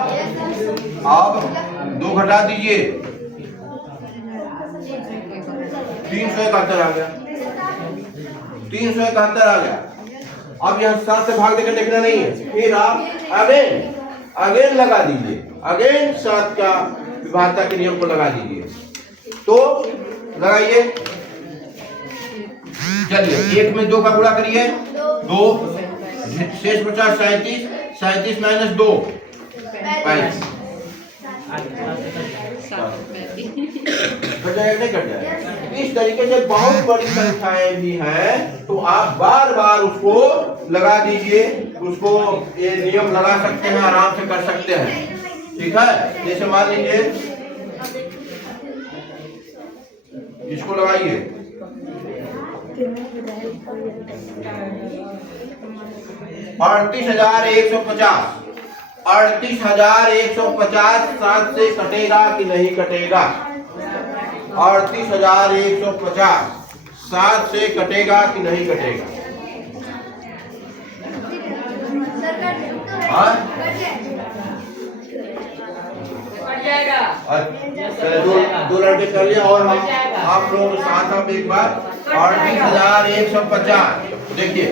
अब 2 घटा दीजिए, 371 आ गया। 371 आ गया। अब यहाँ 7 से भाग देकर देखना नहीं है, फिर आप अगेन लगा दीजिए, अगेन 7 का विभाज्यता के नियम को लगा दीजिए। तो लगाइए, चलिए 1 में 2 का गुणा करिए 2, शेष बचा 37, 37 माइनस 2 35। कट जाएगा नहीं कट जाएगा? इस तरीके से बहुत बड़ी संख्याएं भी हैं तो आप बार बार उसको लगा दीजिए, उसको ये नियम लगा सकते हैं, आराम से कर सकते हैं। ठीक है, जैसे मान लीजिए इसको लगाइए 38,150 7 से कटेगा कि नहीं कटेगा? 38,150 7 से कटेगा कि नहीं कटेगा? दो लड़के कर लिया और हम आप लोगों के साथ आप एक बार 38,150 देखिए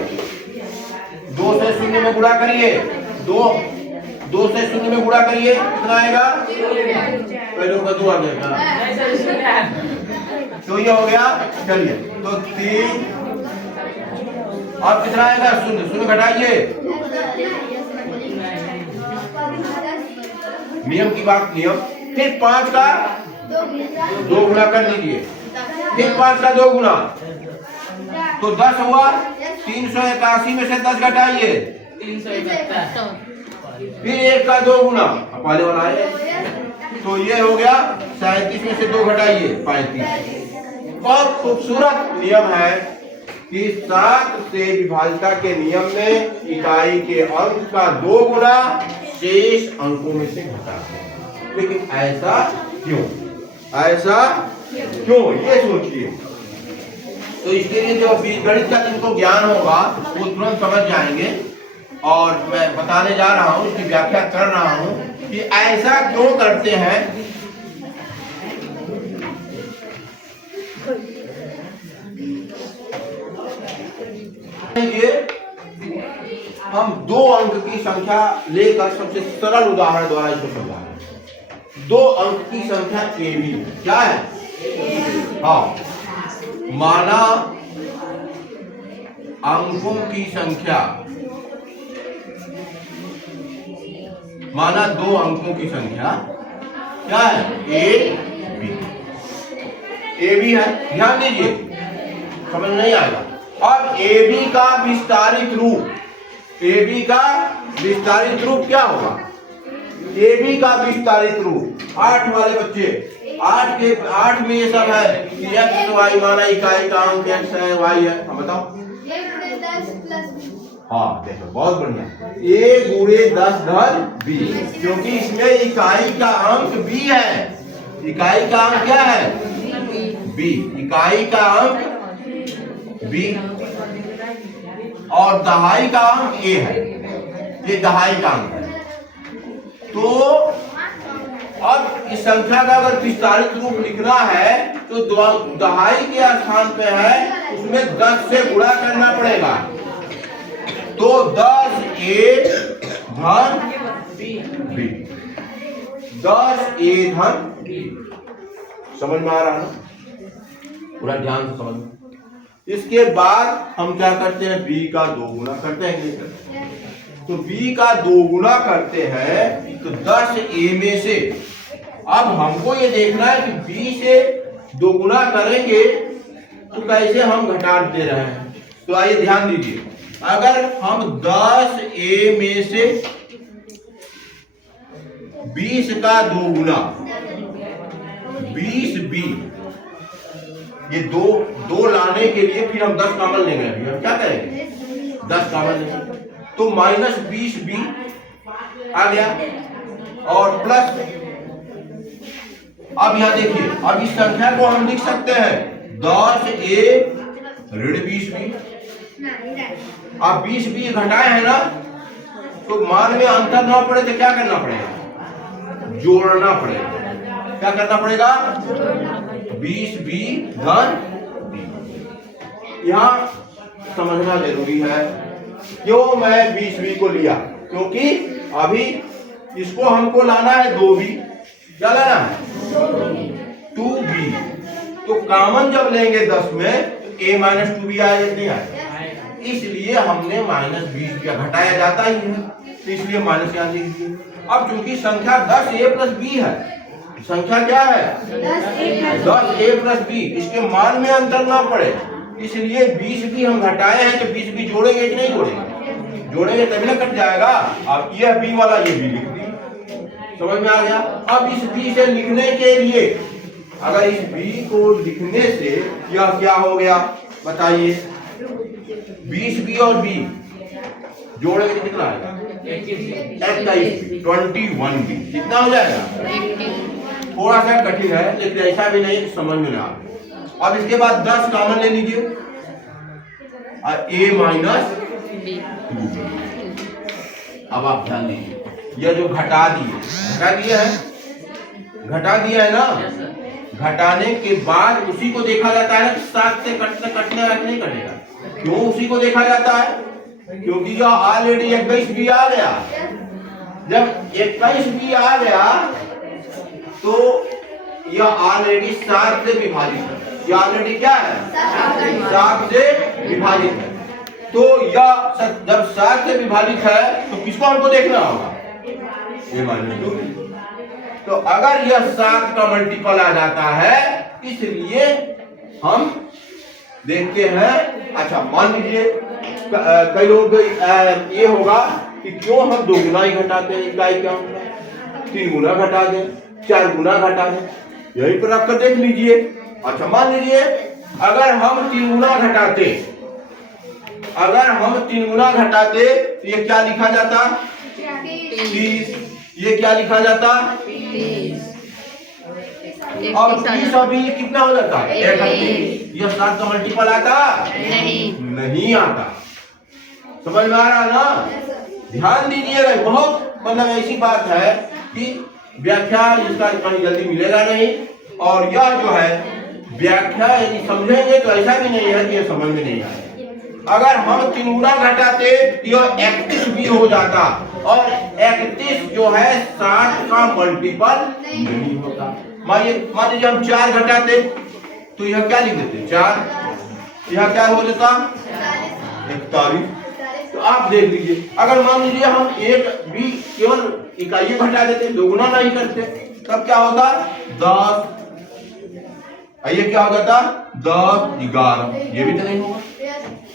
2 से 0 में गुणा करिए, 2 से 0 में गुणा करिए, कितना आएगा? पहले का 2 आ गया, तो ये हो गया। चलिए तो 3, अब कितना आएगा? 0 घटाइए। नियम की बात नियम। फिर 5 का 2 गुना कर लीजिए, फिर 5 का 2 गुना तो 10 हुआ। 381 में से 10 घटाइए, 371। फिर 1 का 2 गुना, पहले वाला है तो ये हो गया 37 में से 2 घटाइए 35। बहुत खूबसूरत नियम है कि 7 से विभाज्यता के नियम में इकाई के अंक का 2 गुना शेष अंकों में से घटाते हैं। लेकिन ऐसा क्यों, ये सोचिए। तो इसके लिए जो बीजगणित का जिनको ज्ञान होगा वो तुरंत समझ जाएंगे, और मैं बताने जा रहा हूँ, इसकी व्याख्या कर रहा हूँ कि ऐसा क्यों करते हैं। ये हम 2 अंक की संख्या लेकर सबसे सरल उदाहरण द्वारा इसको समझाएंगे। 2 अंक की संख्या AB क्या है? हाँ, माना अंकों की संख्या, माना 2 अंकों की संख्या क्या है? AB है। ध्यान दीजिए, समझ नहीं आएगा। अब AB का विस्तारित रूप ए बी का विस्तारित रूप क्या होगा? ए बी का विस्तारित रूप 8 वाले बच्चे 8 में ये सब है कि एक्स वाई माना इकाई का अंक एक्स है वाई है। हम बताओ। हाँ देखो बहुत बढ़िया। ए गुणे 10 धन बी, क्योंकि इसमें इकाई का अंक बी है। इकाई का अंक क्या है? बी। इकाई का अंक बी और दहाई का अंक ए है। ये दहाई का अंक है। तो अब इस संख्या का अगर विस्तारित रूप लिखना है तो दहाई के स्थान पे है, उसमें 10 से गुणा करना पड़ेगा। तो 10 ए धन बी, 10 ए धन बी। समझ में आ रहा है? पूरा ध्यान से समझ। इसके बाद हम क्या करते हैं? बी का 2 गुना करते हैं। तो b का 2 गुना करते हैं तो 10 a में से अब हमको ये देखना है कि b से 2 गुना करेंगे तो कैसे हम घटा दे रहे हैं। तो आइए ध्यान दीजिए, अगर हम 10 a में से 20 का 2 गुना 20 b, ये दो लाने के लिए फिर हम 10 कॉमन लेंगे। अभी हम क्या करेंगे? 10 कॉमन लेंगे तो -20 b आ गया और प्लस। अब यहां देखिए, अब इस संख्या को हम लिख सकते हैं 10 a ऋण 20 b। अब 20 b घटाए है ना, तो मान में अंतर ना पड़े तो क्या करना पड़ेगा? जोड़ना पड़ेगा। क्या करना पड़ेगा? 20 b धन b। यहां समझना जरूरी है। क्यों मैं 20b को लिया? क्योंकि अभी इसको हमको लाना है 2b। क्या लाना है? 2b। तो कॉमन जब लेंगे 10 में तो a - 2b आएगा, नहीं आएगा। इसलिए हमने -20 घटाया जाता ही है, तो इसलिए माइनस यहाँ लिख दिए। अब चूंकि संख्या 10a + b है, संख्या क्या है? 10a + b। इसके मान में अंतर ना पड़े, इसलिए 20b हम घटाए हैं। तो 20b जोड़ेंगे कि नहीं जोड़ेंगे? जोड़ेंगे तभी ना कट जाएगा। अब ये b वाला ये भी लिख दी। समझ में आ गया? अब इस b से लिखने के लिए, अगर इस b को लिखने से यह क्या हो गया बताइए? 20b और b जोड़ेंगे तो कितना आएगा? 21b। कितना हो जाएगा? थोड़ा सा कठिन है लेकिन ऐसा भी नहीं समझ में ना आए। अब इसके बाद 10 कॉमन ले लीजिए और a - 2b। अब आप ध्यान दीजिए, ये जो घटा दिए है ना, घटाने के बाद उसी को देखा जाता है। 7 से कटने नहीं कटेगा। क्यों उसी को देखा जाता है? क्योंकि यह ऑलरेडी 21b आ गया। जब 21b आ गया तो यह ऑलरेडी 7 से विभाजित है। यह ऑलरेडी क्या है? 7 से विभाजित है। तो यह जब 7 से विभाजित है तो किसको हमको देखना होगा? a - 2b। तो अगर यह 7 का मल्टीपल आ जाता है, इसलिए हम देखते हैं। अच्छा मान लीजिए कई लोग ये होगा कि क्यों हम 2 गुना ही घटाते हैं इकाई का, 3 गुना घटा दें, 4 गुना घटा दें, यहीं पर रखकर देख लीजिए। अच्छा मान लीजिए अगर हम 3 गुना घटाते, तो ये क्या लिखा जाता? 30। ये क्या लिखा जाता? 30। और 30 अभी कितना हो जाता है? 31। यह 7 का मल्टीपल आता? नहीं आता। समझ में आ रहा ना? ध्यान दीजिएगा, बहुत मतलब ऐसी बात है कि व्याख्या इसका कहीं जल्दी मिलेगा नहीं। और यह जो है व्याख्या यदि समझेंगे तो ऐसा भी नहीं है कि ये समझ में नहीं आए। अगर हम 3 गुना घटाते यह 31b हो जाता, और 31 जो है 7 का मल्टीपल नहीं होता। मान लीजिए हम 4 घटाते तो यह क्या लिख देते? 4। यह क्या हो जाता? 41। तो आप देख लीजिए, अगर मान लीजिए हम 1b केवल इकाई घटा देते, 2 गुना नहीं करते, तब क्या होता? 10। ये क्या हो जाता? 10, 11। ये भी तो नहीं होगा।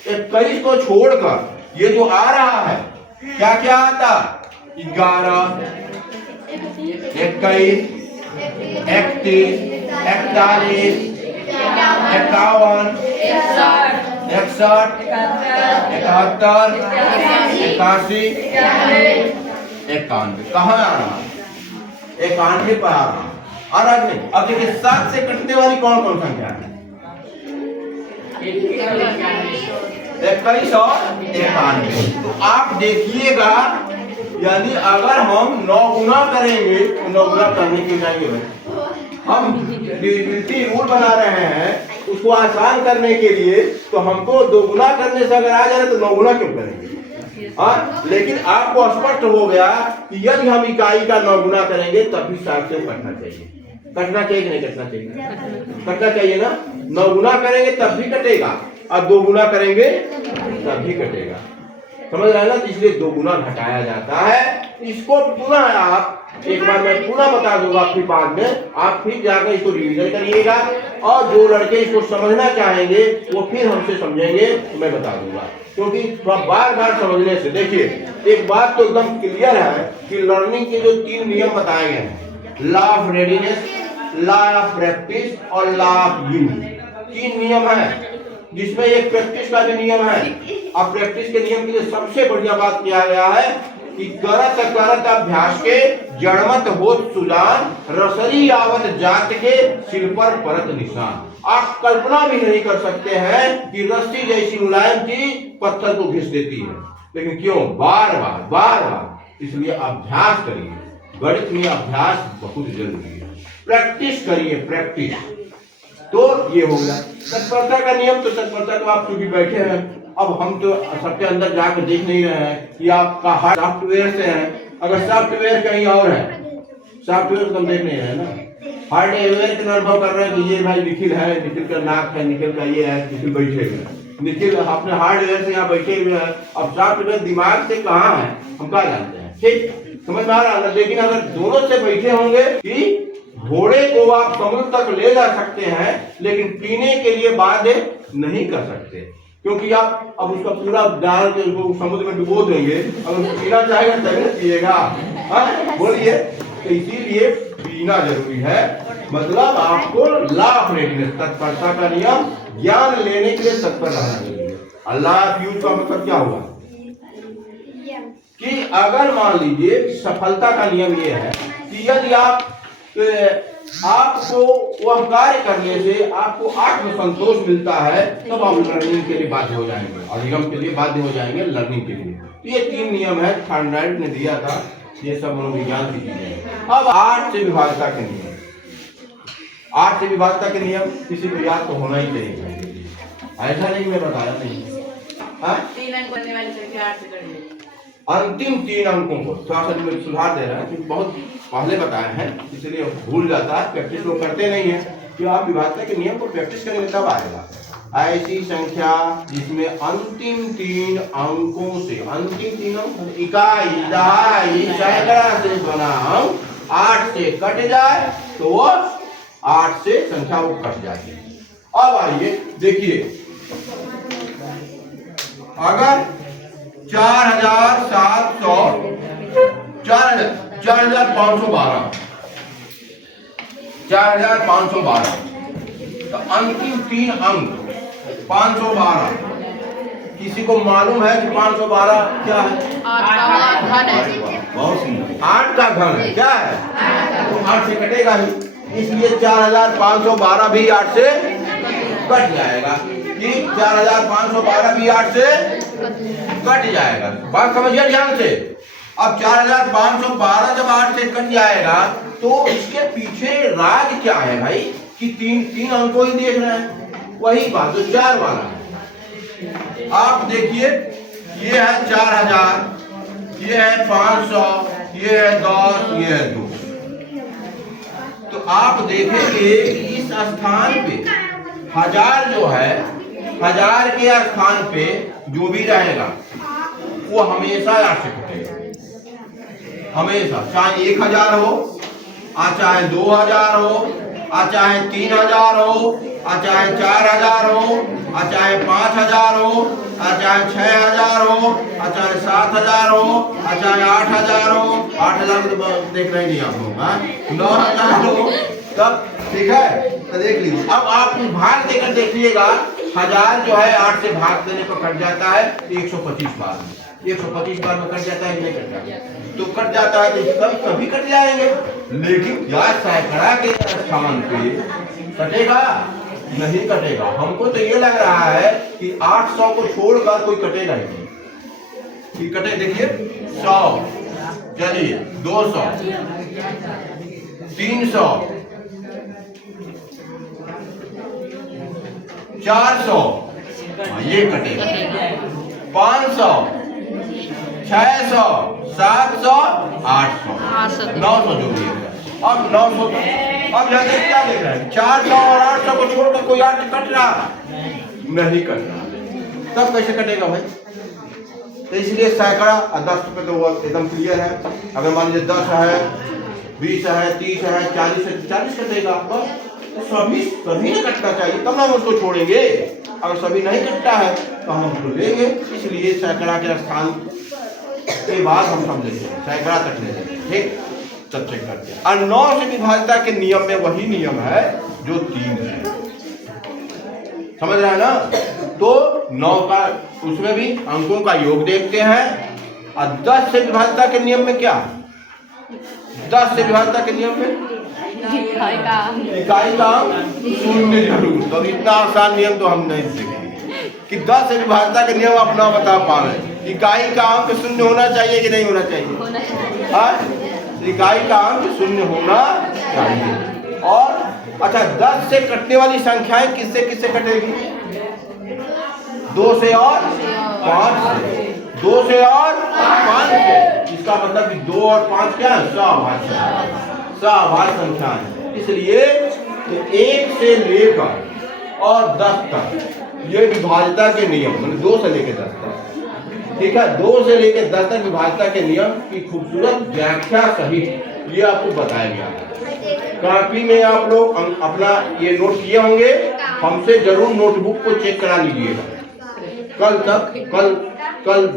21 को छोड़कर ये जो आ रहा है क्या क्या आता? 11, 21, 31, 41, 51, 61, 71, 81, 91। कहाँ आ रहा? 91 पर आ रहा। और अब देखिए 7 से कटने वाली कौन कौन संख्या है? 21 और 91। तो आप देखिएगा, यानी अगर हम 9 गुना करेंगे तो 9 गुना करने के जाएंगे भाई, हम डिविजिबिलिटी रूल बना रहे हैं उसको आसान करने के लिए, तो हमको 2 गुना करने से अगर आ जाए तो 9 गुना क्यों करेंगे? हाँ, लेकिन आपको स्पष्ट हो गया कि यदि हम इकाई का 9 गुना करेंगे तब भी 60 से कटना चाहिए। कटना चाहिए कि नहीं कटना चाहिए? कटना चाहिए ना। 9 गुना करेंगे तब भी कटेगा और 2 गुना करेंगे तब भी कटेगा। समझ रहे हैं ना? तो इसलिए 2 गुना घटाया जाता है। इसको पुनः आप एक बार मैं पुनः बता दूंगा आपकी बात में, आप फिर जाकर इसको रिवीजन करिएगा और जो लड़के इसको समझना चाहेंगे वो फिर हमसे समझेंगे तो मैं बता दूंगा, क्योंकि बार बार समझने से देखिए एक बात तो एकदम क्लियर है कि लर्निंग के जो 3 नियम बताए गए हैं, law of readiness, law of practice और लॉ ऑफ यूज, 3 नियम है जिसमें एक प्रैक्टिस का भी नियम है। अब प्रैक्टिस के नियम के लिए सबसे बढ़िया बात किया गया है कि करत करत अभ्यास के जड़मत होत सुजान, रसरी आवत जात के सिर पर परत निशान। आप कल्पना भी नहीं कर सकते हैं कि रस्सी जैसी मुलायम चीज पत्थर को घिस देती है, लेकिन क्यों? बार बार। इसलिए अभ्यास करिए, गणित में अभ्यास बहुत जरूरी है। प्रैक्टिस करिए, प्रैक्टिस। तो ये हो गया तत्परता का नियम। तो तत्परता तो आप क्योंकि बैठे हैं, अब हम तो सबके अंदर जाकर देख नहीं रहे हैं कि आपका हार्ड सॉफ्टवेयर से है। अगर सॉफ्टवेयर कहीं और है, सॉफ्टवेयर तो हम देख नहीं रहे ना, हार्डवेयर का अनुभव कर रहे हैं कि ये भाई निखिल है, निखिल का नाक है, निखिल का ये है, निखिल बैठे हुए हैं, निखिल अपने हार्डवेयर से यहाँ बैठे हुए हैं। अब सॉफ्टवेयर दिमाग से कहाँ है हम क्या जानते हैं? ठीक समझ में आ रहा है। लेकिन अगर दोनों से बैठे होंगे कि घोड़े को आप समुद्र तक ले जा सकते हैं लेकिन पीने के लिए बाध्य नहीं कर सकते, क्योंकि आप अब उसका पूरा डाल के उसको समुद्र में डुबो देंगे, अगर पीना चाहेगा तभी ना पिएगा। हाँ बोलिए। तो इसीलिए पीना जरूरी है। मतलब आपको लॉ ऑफ रेडीनेस, तत्परता का नियम, ज्ञान लेने के लिए तत्पर रहना जरूरी है। और लॉ ऑफ यूज का मतलब क्या हुआ कि अगर मान लीजिए सफलता का नियम ये है कि यदि आपको वह कार्य करने से आपको आत्मसंतोष मिलता है तब आप लर्निंग के लिए बाध्य हो जाएंगे, अधिगम के लिए बाध्य हो जाएंगे, लर्निंग के लिए। ये 3 नियम है, थॉर्नडाइक ने दिया था। ये सब मनोविज्ञान की चीजें हैं। अब 8 से विभाजता के नियम, 8 से विभाजता के नियम किसी को याद तो होना ही चाहिए, ऐसा नहीं मैं बताया नहीं। 3 अंक बनने वाली संख्या 8 से कट जाएगी। अंतिम 3 अंकों को थोड़ा सा मैं सुधार दे रहा है क्योंकि बहुत पहले बताए हैं इसलिए भूल जाता है, प्रैक्टिस लोग करते नहीं है। कि आप विभाजता के नियम को प्रैक्टिस करेंगे तब आएगा। ऐसी संख्या जिसमें अंतिम 3 अंकों से, अंतिम 3 अंक इकाई, दहाई, सैकड़ा से बना अंक 8 से कट जाए तो वो 8 से संख्या वो कट जाती है। अब आइए देखिए, अगर 4512 तो अंतिम 3 अंक 512। किसी को मालूम है कि 512 क्या है? 8 है। बहुत सुंदर, 8 का घन है। क्या है? तो 8 से कटेगा ही, इसलिए 4512 भी 8 से कट जाएगा। कि 4512 भी 8 से कट जाएगा। बात समझिए ध्यान से। अब 4512 जब 8 से कट जाएगा तो इसके पीछे राज क्या है भाई? कि 3 अंकों ही देख रहे हैं, वही बात तो 4 वाला है। आप देखिए, ये है 4000, ये है 500, ये है 10, ये है 2। तो आप देखेंगे इस स्थान पे 1000 जो है, 1000 के स्थान पे जो भी रहेगा वो हमेशा 8 से कटेगा, हमेशा। चाहे 1000 हो, चाहे 2000 हो, चाहे 3000 हो, चाहे 4000 हो, चाहे 5000 हो, चाहे 6000 हो, चाहे 7000 हो, चाहे 8000 हो। 8000 तो देख रहे नहीं आप लोग, 9000 हो, तब ठीक है। तो देख लीजिए, अब आप भाग देकर देखिएगा, 1000 जो है 8 से भाग देने पर कट जाता है 125 बार में। 125 बार में कट जाता है, नहीं कट जाता तो कट जाता है, तो कभी कट जाएंगे। लेकिन क्या सैकड़ा के स्थान पे कटेगा? नहीं कटेगा। हमको तो ये लग रहा है कि 800 को छोड़कर कोई कटेगा ही नहीं। कि कटे देखिए 100, चलिए 200, 300, 400, ये कटेगा। 500, 600, 700, 800, 900 जो भी है। अब 900, अब यहाँ देख क्या देख रहे हैं? 400 और 800 को छोड़कर कोई 8 कट रहा? नहीं कट रहा। तब कैसे कटेगा भाई? तो इसलिए सैकड़ा 10 पे तो वो एकदम क्लियर है। अगर मान लीजिए 10 है, 20 है, 30 है, 40 है, 40 कटेगा। बस सभी नहीं कटना चाहिए, तब हम उसको छोड़ेंगे। अगर सभी नहीं कटता है तो हम उसको लेंगे। इसलिए सैकड़ा के स्थान के बाद हम समझेंगे, सैकड़ा तक ले लेंगे। ठीक, तब चेक करते हैं। और 9 से विभाज्यता के नियम में वही नियम है जो 3 है। समझ रहा है ना? तो 9 का उसमें भी अंकों का योग देखते हैं। और 10 से विभाज्यता के नियम में क्या? 10 से विभाज्यता के नियम में इकाई का अंक 0 जरूर। तो इतना आसान नियम तो हम नहीं देखेंगे कि 10 से विभाज्यता के नियम अपना बता पा रहे। इकाई का अंक 0 होना चाहिए कि नहीं होना चाहिए? हाँ, इकाई का अंक 0 होना चाहिए। और अच्छा, 10 से कटने वाली संख्याएं किससे किससे कटेगी? 2 से और 5 से। 2 से और 5 से। इसका मतलब कि 2 और 5 क्या है? सभाज्य संख्या है। इसलिए 1 से लेकर और 10 तक ये विभाज्यता के नियम, मतलब 2 से लेकर 10 तक, ठीक है, 2 से लेकर 10 तक विभाज्यता के नियम की खूबसूरत व्याख्या सहित ये आपको बताया गया है। कॉपी में आप लोग अपना ये नोट किए होंगे। हमसे जरूर नोटबुक को चेक करा लीजिएगा। कल